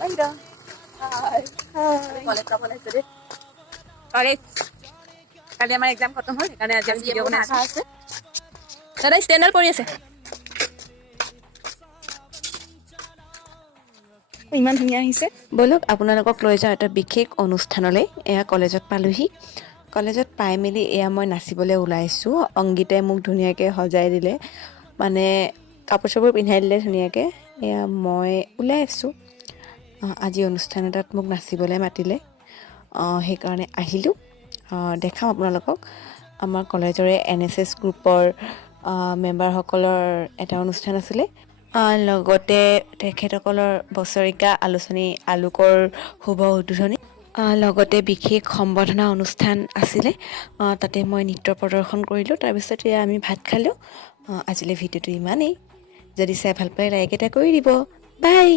Later. Hi. Hi. College যাব লাগিছে দেই। College. কালি আমাৰ এক্সাম খতম হ'ল সেইকাৰণে আজি আমি ভিডিঅ' বনাই আছো। দাদা ষ্টেণ্ডাৰ্ড কৰি আছে। ইমান ধুনীয়া আহিছে। বলক আপোনালোকক লৈ যাওঁ এটা বিশেষ অনুষ্ঠানলৈ। এয়া কলেজত পালোহি। কলেজত পাই মেলি এয়া মই নাচিবলৈ ওলাইছোঁ। অংগীতাই মোক ধুনীয়াকৈ সজাই দিলে, মানে কাপোৰ চাপোৰ পিন্ধাই দিলে ধুনীয়াকৈ। এয়া মই ওলাই আছোঁ। আজি অনুষ্ঠান এটাত মোক নাচিবলৈ মাতিলে, সেইকাৰণে আহিলোঁ। দেখাম আপোনালোকক আমাৰ কলেজৰে NSS গ্ৰুপৰ মেম্বাৰসকলৰ এটা অনুষ্ঠান আছিলে। লগতে তেখেতসকলৰ বছৰেকীয়া আলোচনী আলোকৰ শুভ উদ্বোধনী, লগতে বিশেষ সম্বৰ্ধনা অনুষ্ঠান আছিলে। তাতে মই নৃত্য প্ৰদৰ্শন কৰিলোঁ। তাৰপিছতে আমি ভাত খালোঁ। আজিলৈ ভিডিঅ'টো ইমানেই। যদি চাই ভাল পায় লাইক এটা কৰি দিব। বাই।